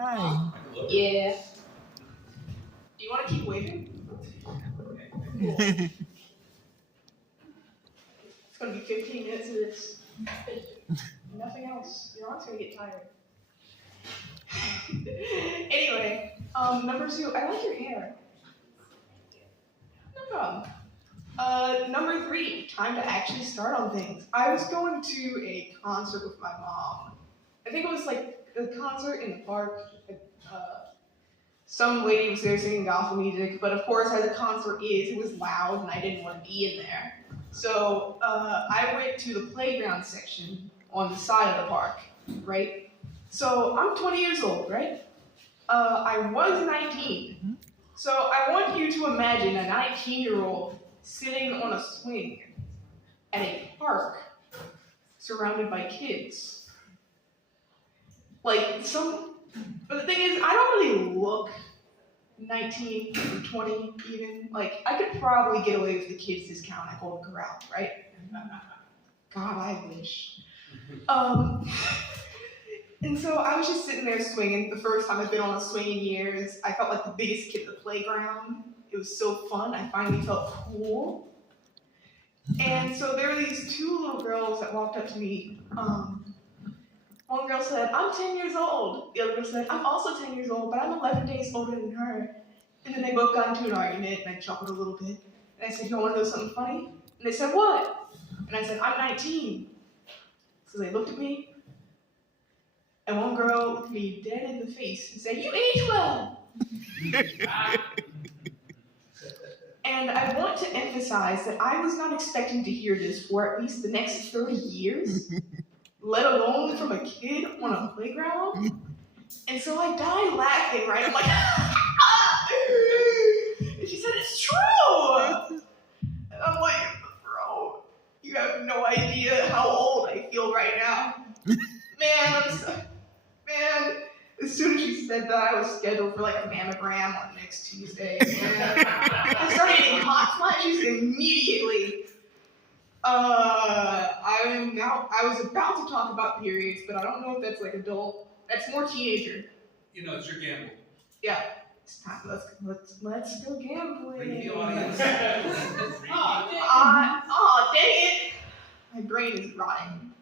Hi. Yeah. Do you want to keep waving? Cool. It's going to be 15 minutes of this. Nothing else. Your arm's going to get tired. Anyway, number 2, I like your hair. No problem. Number 3, time to actually start on things. I was going to a concert with my mom. I think it was like a concert in the park. Some lady was there singing gospel music, but of course, as a concert is, it was loud and I didn't want to be in there. So I went to the playground section on the side of the park, right? So I'm 20 years old, right? I was 19. So I want you to imagine a 19-year-old sitting on a swing at a park surrounded by kids. But the thing is, I don't really look 19 or 20 even. Like, I could probably get away with the kids discount at Golden Corral, right? God, I wish. And so I was just sitting there swinging. The first time I've been on a swing in years. I felt like the biggest kid at the playground. It was so fun. I finally felt cool. And so there were these 2 little girls that walked up to me. One girl said, I'm 10 years old. The other girl said, I'm also 10 years old, but I'm 11 days older than her. And then they both got into an argument, and I chuckled a little bit. And I said, you want to know something funny? And they said, what? And I said, I'm 19. So they looked at me, and one girl looked me dead in the face and said, you age well. And I want to emphasize that I was not expecting to hear this for at least the next 30 years. Let alone from a kid on a playground. And so I died laughing, right? I'm like, and she said, it's true! And I'm like, bro, you have no idea how old I feel right now. Man, as soon as she said that, I was scheduled for like a mammogram on next Tuesday. And I started getting hot flashes immediately. I was about to talk about periods, but I don't know if that's like adult. That's more teenager. You know, it's your gamble. Yeah. It's time. Let's go gambling. Bring the audience. Oh, dang it. My brain is rotting.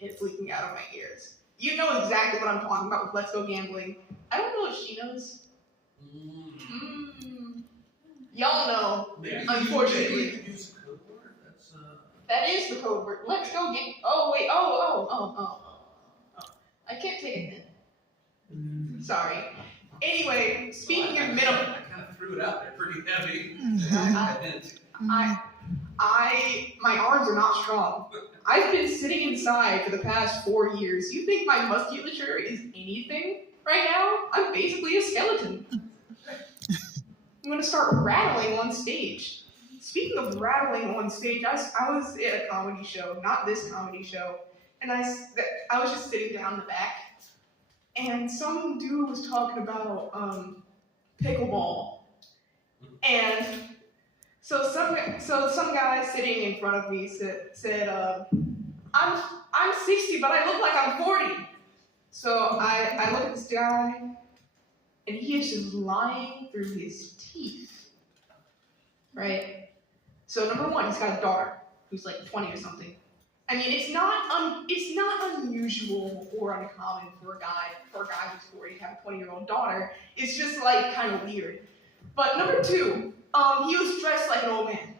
It's leaking out of my ears. You know exactly what I'm talking about with Let's Go Gambling. I don't know if she knows. Y'all know, unfortunately. That is the code word. Let's go get. Oh wait. Oh. I can't take it then. Sorry. Anyway, speaking of minimum. I kind of threw it out there pretty heavy. My arms are not strong. I've been sitting inside for the past 4 years. You think my musculature is anything right now? I'm basically a skeleton. I'm gonna start rattling on stage. Speaking of rattling on stage, I was at a comedy show, not this comedy show, and I was just sitting down in the back, and some dude was talking about pickleball, and so some guy sitting in front of me said I'm 60, but I look like I'm 40. So I look at this guy, and he is just lying through his teeth, right? So number 1, he's got a daughter who's like 20 or something. I mean, it's not unusual or uncommon for a guy who's 40 to have a 20-year-old daughter. It's just like kind of weird. But number 2, he was dressed like an old man.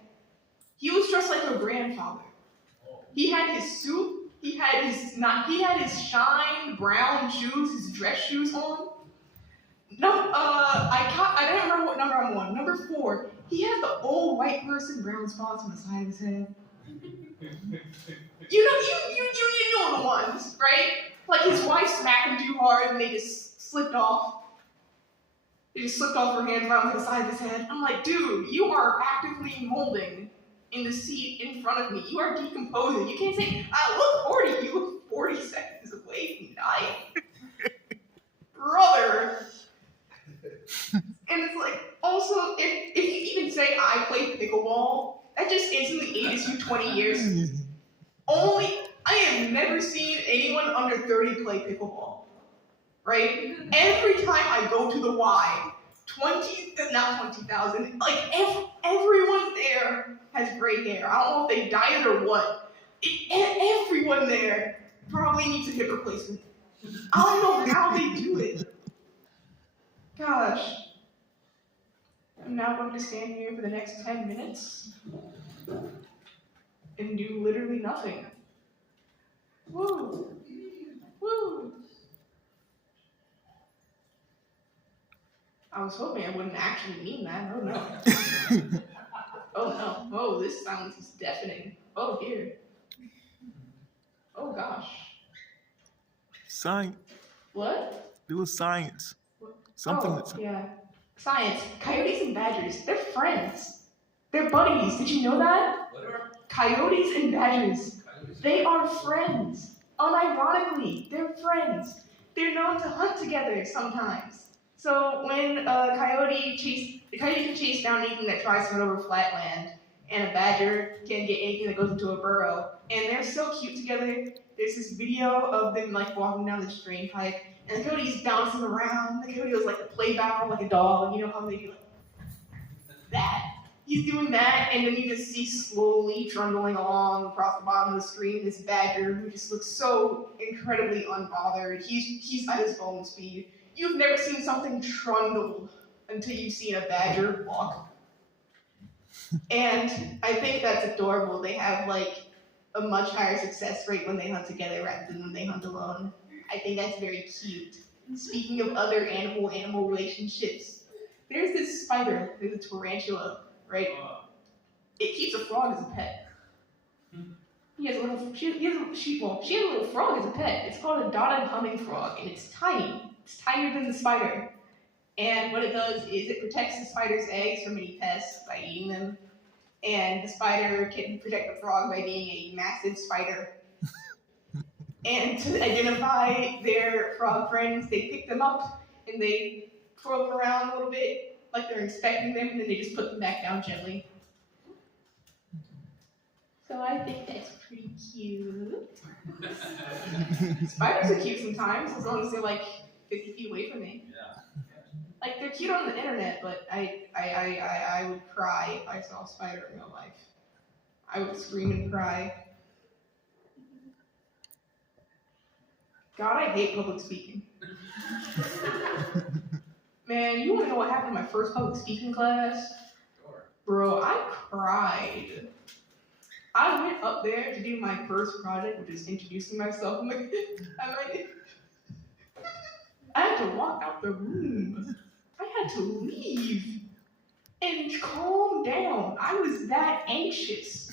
He was dressed like a grandfather. He had his suit. He had his shine brown shoes, his dress shoes on. No, I don't remember what number I'm on. Number 4, he had the old white person brown spots on the side of his head. You know the ones, right? Like his wife smacked him too hard and they just slipped off. They just slipped off her hands around the side of his head. I'm like, dude, you are actively molding in the seat in front of me. You are decomposing. You can't say, I look 40. You look 40 seconds away from dying. Brother. And it's like, also, if you even say I play pickleball, that just instantly ages you 20 years. I have never seen anyone under 30 play pickleball. right? Every time I go to the Y, not 20,000, like everyone there has gray hair. I don't know if they dyed it or what. Everyone there probably needs a hip replacement. I don't know how they do it. Gosh. I'm now going to stand here for the next 10 minutes and do literally nothing. Woo! Woo! I was hoping I wouldn't actually mean that. Oh no. Oh no. Oh, this silence is deafening. Oh dear. Oh gosh. Science. What? Do a science. Something Oh, that's yeah. Science. Coyotes and badgers, they're friends. They're buddies. Did you know that? Whatever. Coyotes and badgers, they are friends. Unironically, they're friends. They're known to hunt together sometimes. So when a coyote can chase down anything that tries to run over flat land, and a badger can get anything that goes into a burrow. And they're so cute together. There's this video of them like walking down this drain pipe, and the coyote is bouncing around. The coyote is like a play barrel, like a dog. You know how they do like that? He's doing that, and then you just see slowly trundling along across the bottom of the screen this badger who just looks so incredibly unbothered. He's at his own speed. You've never seen something trundle until you've seen a badger walk. And I think that's adorable. They have like a much higher success rate when they hunt together rather than when they hunt alone. I think that's very cute. Speaking of other animal relationships, there's this spider, there's a tarantula, right? It keeps a frog as a pet. She has a little frog as a pet. It's called a dotted humming frog, and it's tiny. It's tinier than the spider. And what it does is it protects the spider's eggs from any pests by eating them. And the spider can protect the frog by being a massive spider. And to identify their frog friends, they pick them up and they twirl them around a little bit like they're inspecting them, and then they just put them back down gently. So I think that's pretty cute. Spiders are cute sometimes, as long as they're like 50 feet away from me. Yeah. Like, they're cute on the internet, but I would cry if I saw a spider in real life. I would scream and cry. God, I hate public speaking. Man, you want to know what happened in my first public speaking class? Sure. Bro, I cried. I went up there to do my first project, which is introducing myself. I had to walk out the room. I had to leave and calm down. I was that anxious.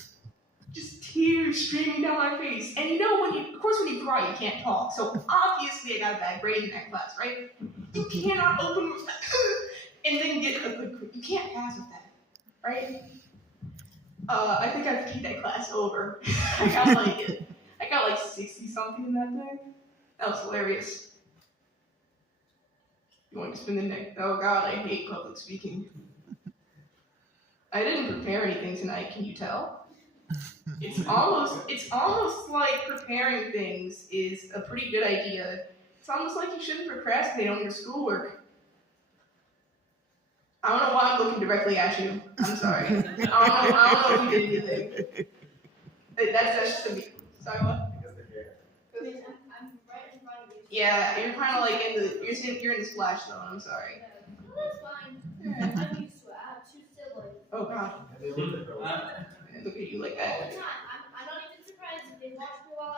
Just tears streaming down my face. And you know, when you cry, you can't talk. So obviously I got a bad grade in that class, right? You cannot open with that and then get a good grade. You can't pass with that, right? I think I have to take that class over. I got like 60 something in that thing. That was hilarious. You want to spin the neck? Oh God, I hate public speaking. I didn't prepare anything tonight. Can you tell? It's almost like preparing things is a pretty good idea. It's almost like you shouldn't procrastinate on your schoolwork. I don't know why I'm looking directly at you. I'm sorry. I don't know if you did anything. That's just me. Sorry, what? I'm right in front of you. Yeah, you're kind of like you're in the splash zone. I'm sorry. Oh, that's fine. I'm used to it. I have two siblings. Oh God. Look at you like All that. the time. I'm not even surprised if they watch me while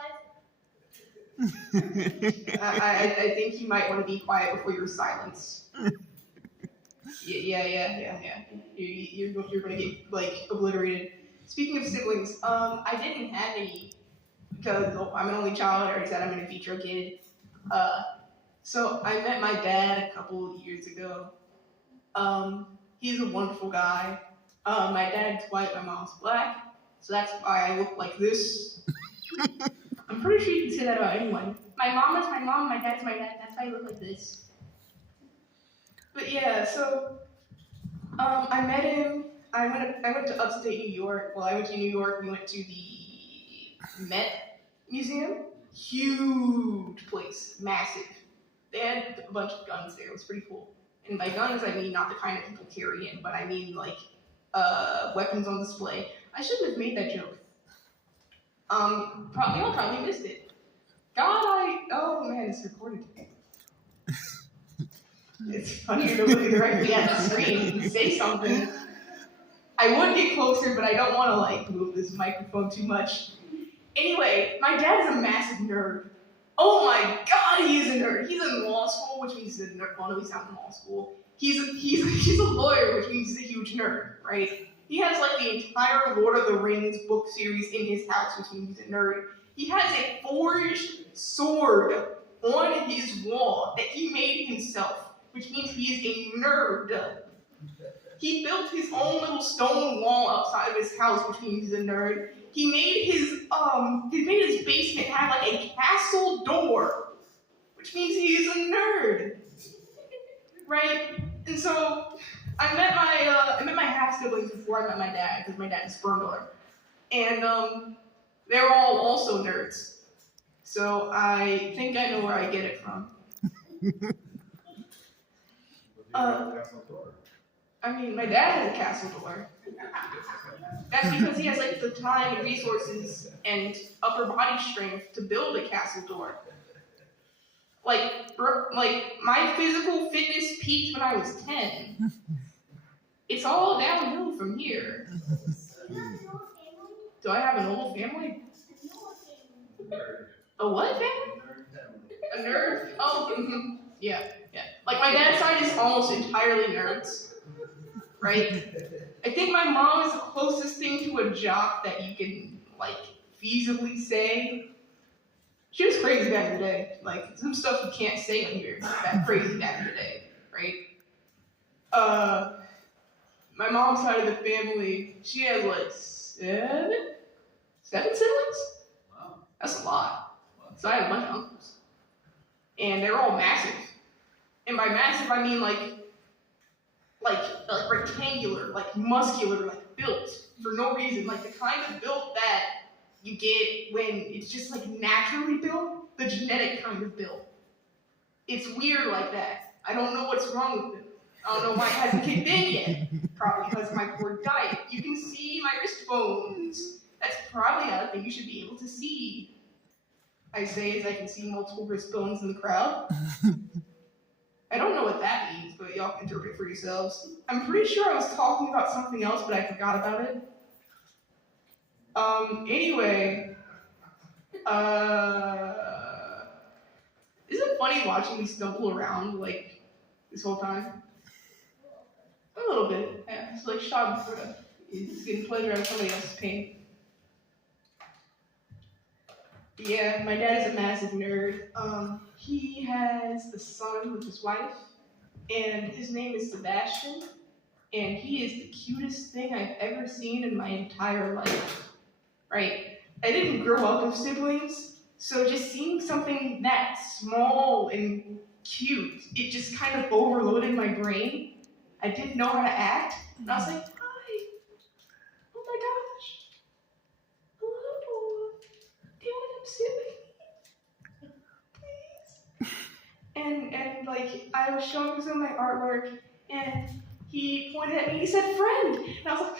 I think you might want to be quiet before you're silenced. Yeah. You're gonna get like obliterated. Speaking of siblings, I didn't have any because I'm an only child. I already said I'm an in vitro kid. So I met my dad a couple years ago. He's a wonderful guy. My dad's white, my mom's black, so that's why I look like this. I'm pretty sure you can say that about anyone. My mom is my mom, my dad's my dad, that's why I look like this. But yeah, so I met him. I went to upstate New York. Well, I went to New York. We went to the Met Museum. Huge place, massive. they had a bunch of guns there. It was pretty cool. And by guns, I mean not the kind of people carry in, but I mean like weapons on display. I shouldn't have made that joke. Y'all probably missed it. Oh man, it's recorded. It's funny to look directly at the screen and say something. I would get closer, but I don't want to like move this microphone too much. Anyway, my dad is a massive nerd. Oh my god, he is a nerd. He's in law school, which means he's a nerd. Well, no, he's not in law school. He's a lawyer, which means he's a huge nerd, right? He has like the entire Lord of the Rings book series in his house, which means he's a nerd. He has a forged sword on his wall that he made himself, which means he is a nerd. He built his own little stone wall outside of his house, which means he's a nerd. He made his basement have like a castle door, which means he is a nerd, right? And so I met my half siblings before I met my dad, because my dad is sperm donor, and they're all also nerds. So I think I know where I get it from. I mean, my dad has a castle door. That's because he has like the time and resources and upper body strength to build a castle door. Like my physical fitness peaked when I was 10. It's all downhill from here. Do I have a normal family? A what family? A nerd? Oh, yeah. Like my dad's side is almost entirely nerds. Right? I think my mom is the closest thing to a jock that you can, like, feasibly say. She was crazy back in the day. Like, some stuff you can't say in here. That crazy back in the day, right? My mom's side of the family, she has, like, seven siblings? Wow. That's a lot. So I have a bunch of uncles. And they're all massive. And by massive, I mean, like rectangular, like muscular, like built for no reason, like the kind of built that you get when it's just like naturally built, the genetic kind of built. It's weird like that. I don't know what's wrong with it. I don't know why it hasn't kicked in yet. Probably because of my poor diet. You can see my wrist bones. That's probably not a thing you should be able to see. I say as I can see multiple wrist bones in the crowd. I don't know what that means, but y'all can interpret for yourselves. I'm pretty sure I was talking about something else, but I forgot about it. Anyway, isn't it funny watching me stumble around, like, this whole time? A little bit, yeah. It's like Schadenfreude. It's getting pleasure out of somebody else's pain. Yeah, my dad is a massive nerd. He has a son with his wife, and his name is Sebastian, and he is the cutest thing I've ever seen in my entire life. Right? I didn't grow up with siblings, so just seeing something that small and cute, it just kind of overloaded my brain. I didn't know how to act, and I was like, hi, oh my gosh, hello, do you want to come sit with me? And like I was showing him some of my artwork, and he pointed at me and he said, "Friend," and I was like,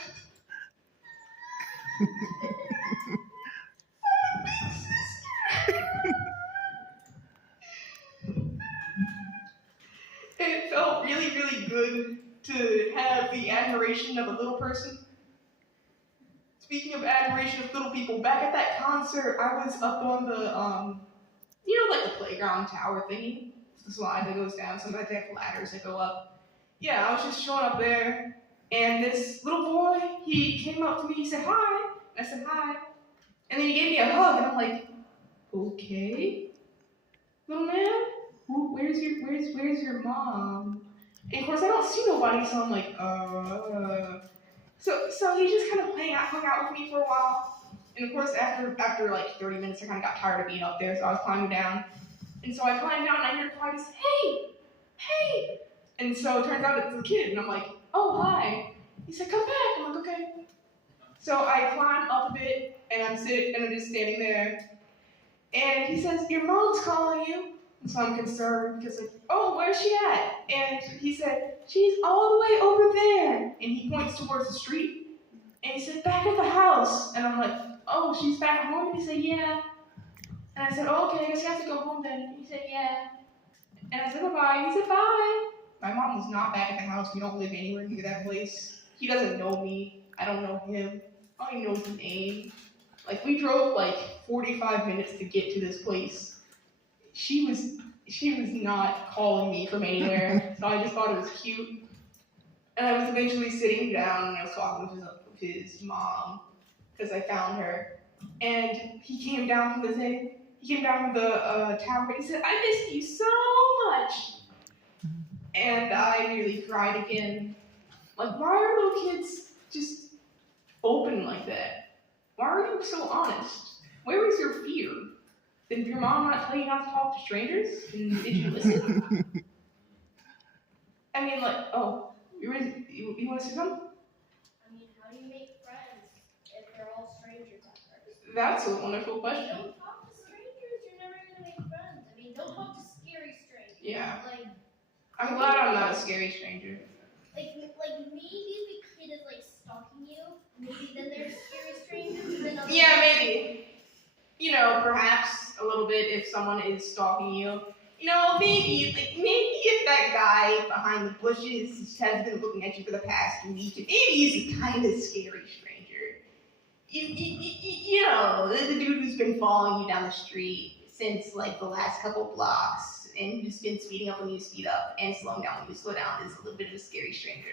"I'm a big sister." It felt really, really good to have the admiration of a little person. Speaking of admiration of little people, back at that concert, I was up on the like the playground tower thingy. The slide that goes down. Sometimes they have ladders that go up. Yeah, I was just showing up there, and this little boy, he came up to me, he said hi, and I said hi, and then he gave me a hug, and I'm like, okay, little man, where's your mom? And of course I don't see nobody, so I'm like, So he just kind of hung out with me for a while, and of course after like 30 minutes I kind of got tired of being up there, so I was climbing down. And so I climbed down and I heard a quiet, hey! And so it turns out it's the kid, and I'm like, oh, hi. He said, come back. I'm like, okay. So I climb up a bit, and I'm just standing there. And he says, your mom's calling you. And so I'm concerned because like, oh, where's she at? And he said, she's all the way over there. And he points towards the street. And he said, back at the house. And I'm like, oh, she's back at home? And he said, yeah. And I said, oh, okay, I guess you have to go home then. And he said, yeah. And I said, bye-bye. He said, bye. My mom was not back at the house. We don't live anywhere near that place. He doesn't know me. I don't know him. I don't even know his name. Like, we drove like 45 minutes to get to this place. She was not calling me from anywhere, so I just thought it was cute. And I was eventually sitting down and I was talking with his mom, because I found her. And he came down from the thing. He came down from the tower and he said, I missed you so much. And I nearly cried again. Like, why are little kids just open like that? Why are you so honest? Where is your fear? Did your mom not tell you not to talk to strangers? And did you listen? I mean, like, oh, you want to say something? I mean, how do you make friends if they're all strangers at first? That's a wonderful question. Don't talk to strangers, you're never gonna make friends. I mean, don't talk to scary strangers. Yeah. Like, I'm glad I'm not a scary stranger. maybe if a kid is like stalking you, maybe then they're scary strangers. And then Yeah, maybe. You know, perhaps a little bit if someone is stalking you. You know, maybe if that guy behind the bushes has been looking at you for the past week, maybe he's a kind of scary stranger. You know, the dude who's been following you down the street since like the last couple blocks, and who's been speeding up when you speed up and slowing down when you slow down is a little bit of a scary stranger.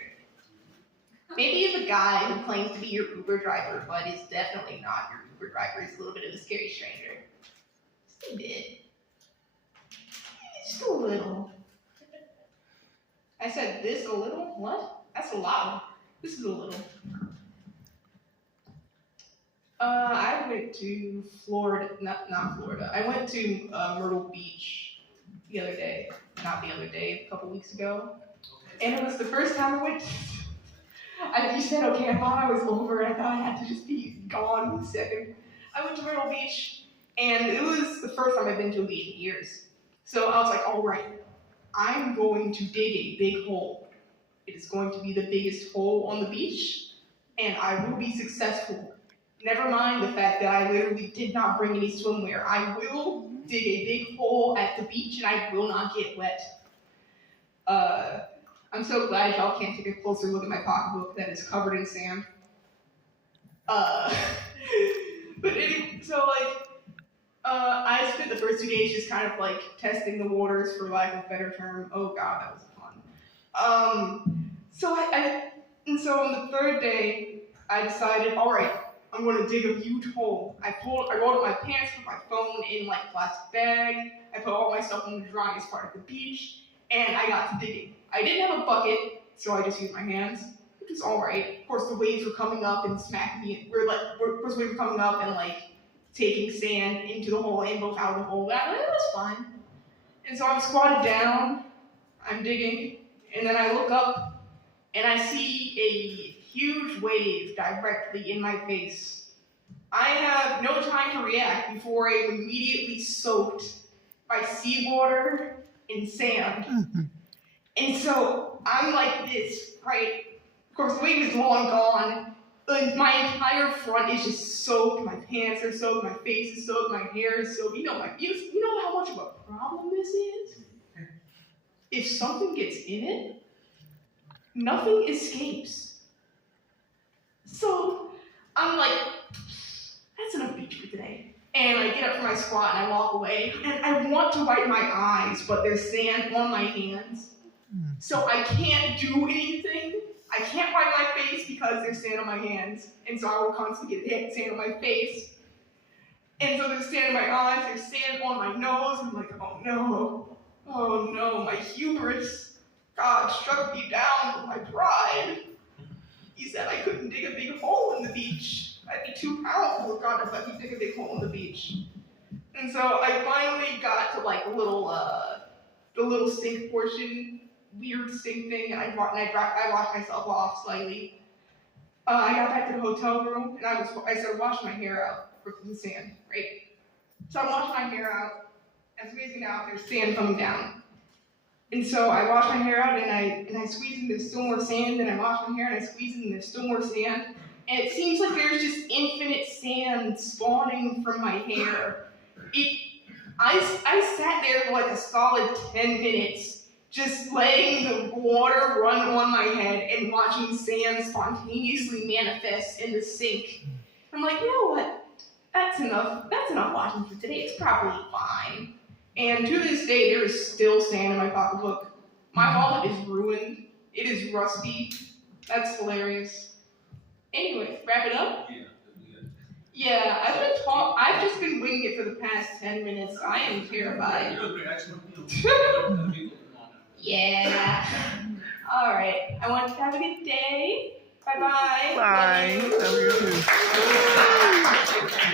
Maybe the guy who claims to be your Uber driver, but is definitely not your Uber driver, is a little bit of a scary stranger. Just a bit. Just a little. I said this a little? What? That's a lot. This is a little. I went to Florida, not Florida. I went to Myrtle Beach the other day. Not the other day, a couple weeks ago. And it was the first time I went. You said, okay, I thought I was over. I thought I had to just be gone in a second. I went to Myrtle Beach, and it was the first time I've been to a beach in years. So I was like, all right, I'm going to dig a big hole. It is going to be the biggest hole on the beach, and I will be successful. Never mind the fact that I literally did not bring any swimwear. I will dig a big hole at the beach, and I will not get wet. I'm so glad y'all can't take a closer look at my pocketbook that is covered in sand. But anyway, so like, I spent the first 2 days just kind of like testing the waters, for lack of a better term. Oh god, that was fun. So so on the third day, I decided, all right, I'm going to dig a huge hole. I rolled up my pants, put my phone in like a plastic bag. I put all my stuff in the dryest part of the beach, and I got to digging. I didn't have a bucket, so I just used my hands, which is all right. Of course, the waves were coming up and smacking me. Of course, waves were coming up and like taking sand into the hole and both out of the hole. It was fun. And so I'm squatted down. I'm digging, and then I look up, and I see a huge wave directly in my face. I have no time to react before I am immediately soaked by seawater and sand. And so I'm like this, right? Of course, the wave is long gone. But my entire front is just soaked. My pants are soaked. My face is soaked. My hair is soaked. You know how much of a problem this is? If something gets in it, nothing escapes. So I'm like, that's enough beach for today. And I get up from my squat and I walk away. And I want to wipe my eyes, but there's sand on my hands. So I can't do anything. I can't wipe my face because there's sand on my hands. And so I will constantly get sand on my face. And so there's sand in my eyes, there's sand on my nose. I'm like, oh no, my hubris. God struck me down with my pride. He said I couldn't dig a big hole in the beach. I'd be too powerful if God let me dig a big hole in the beach. And so I finally got to like the little sink portion, weird sink thing, and I washed myself off slightly. I got back to the hotel room, and I started washing my hair out from the sand, right? So I'm washing my hair out, as we get out, there's sand coming down. And so I wash my hair out and I squeeze and there's still more sand, and I wash my hair and I squeeze and there's still more sand. And it seems like there's just infinite sand spawning from my hair. I sat there for like a solid 10 minutes, just letting the water run on my head and watching sand spontaneously manifest in the sink. I'm like, you know what? That's enough washing for today. It's probably fine. And to this day, there is still sand in my pocketbook. My wallet is ruined. It is rusty. That's hilarious. Anyway, wrap it up? Yeah, I've just been winging it for the past 10 minutes. I am terrified. You're doing great. Excellent. People come on now. Yeah. All right. I want you to have a good day. Bye-bye. Bye. Love you. Have a good day.